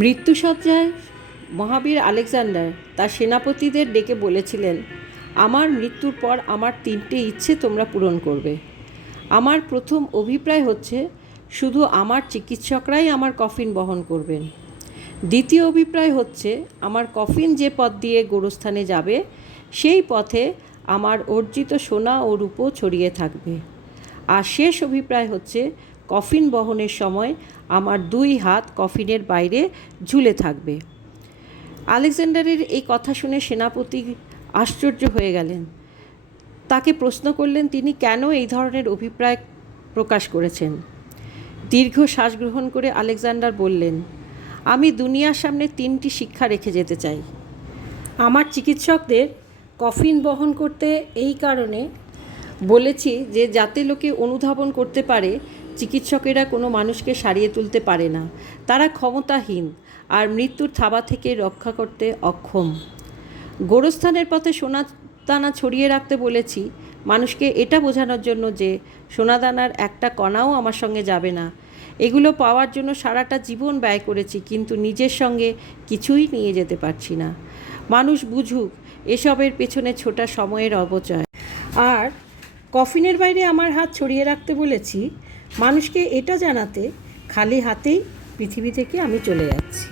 মৃত্যুশয্যায় মহাবীর Alexander তার সেনাপতিদের ডেকে বলেছিলেন, আমার মৃত্যুর পর আমার 3টে ইচ্ছে তোমরা পূরণ করবে। আমার প্রথম অভিপ্রায় হচ্ছে শুধু আমার চিকিৎসকরাই আমার কফিন বহন করবেন। দ্বিতীয় অভিপ্রায় হচ্ছে আমার কফিন যে পথ দিয়ে গোরস্থানে যাবে সেই পথে আমার অর্জিত সোনা ও রূপো ছড়িয়ে থাকবে। আর শেষ অভিপ্রায় হচ্ছে কফিন বহনের সময় আমার 2 হাত কফিনের বাইরে ঝুলে থাকবে। আলেকজান্ডারের এই কথা শুনে সেনাপতি আশ্চর্য হয়ে গেলেন। তাকে প্রশ্ন করলেন তিনি কেন এই ধরনের অভিপ্রায় প্রকাশ করেছেন। দীর্ঘ শ্বাস গ্রহণ করে আলেকজান্ডার বললেন, আমি দুনিয়ার সামনে 3টি শিক্ষা রেখে যেতে চাই। আমার চিকিৎসকদের কফিন বহন করতে এই কারণে বলেছি যে যাতে লোকে অনুধাবন করতে পারে চিকিৎসকেরা কোনো মানুষকে সারিয়ে তুলতে পারে না, তারা ক্ষমতাহীন আর মৃত্যুর থাবা থেকে রক্ষা করতে অক্ষম। গোরস্থানের পথে সোনাদানা ছড়িয়ে রাখতে বলেছি মানুষকে এটা বোঝানোর জন্য যে সোনাদানার একটা কণাও আমার সঙ্গে যাবে না। এগুলো পাওয়ার জন্য সারাটা জীবন ব্যয় করেছি, কিন্তু নিজের সঙ্গে কিছুই নিয়ে যেতে পারছি না। মানুষ বুঝুক এসবের পেছনে ছোটা সময়ের অপচয়। আর কফিনের বাইরে আমার হাত ছড়িয়ে রাখতে বলেছি মানুষকে এটা জানাতে খালি হাতেই পৃথিবী থেকে আমি চলে যাচ্ছি।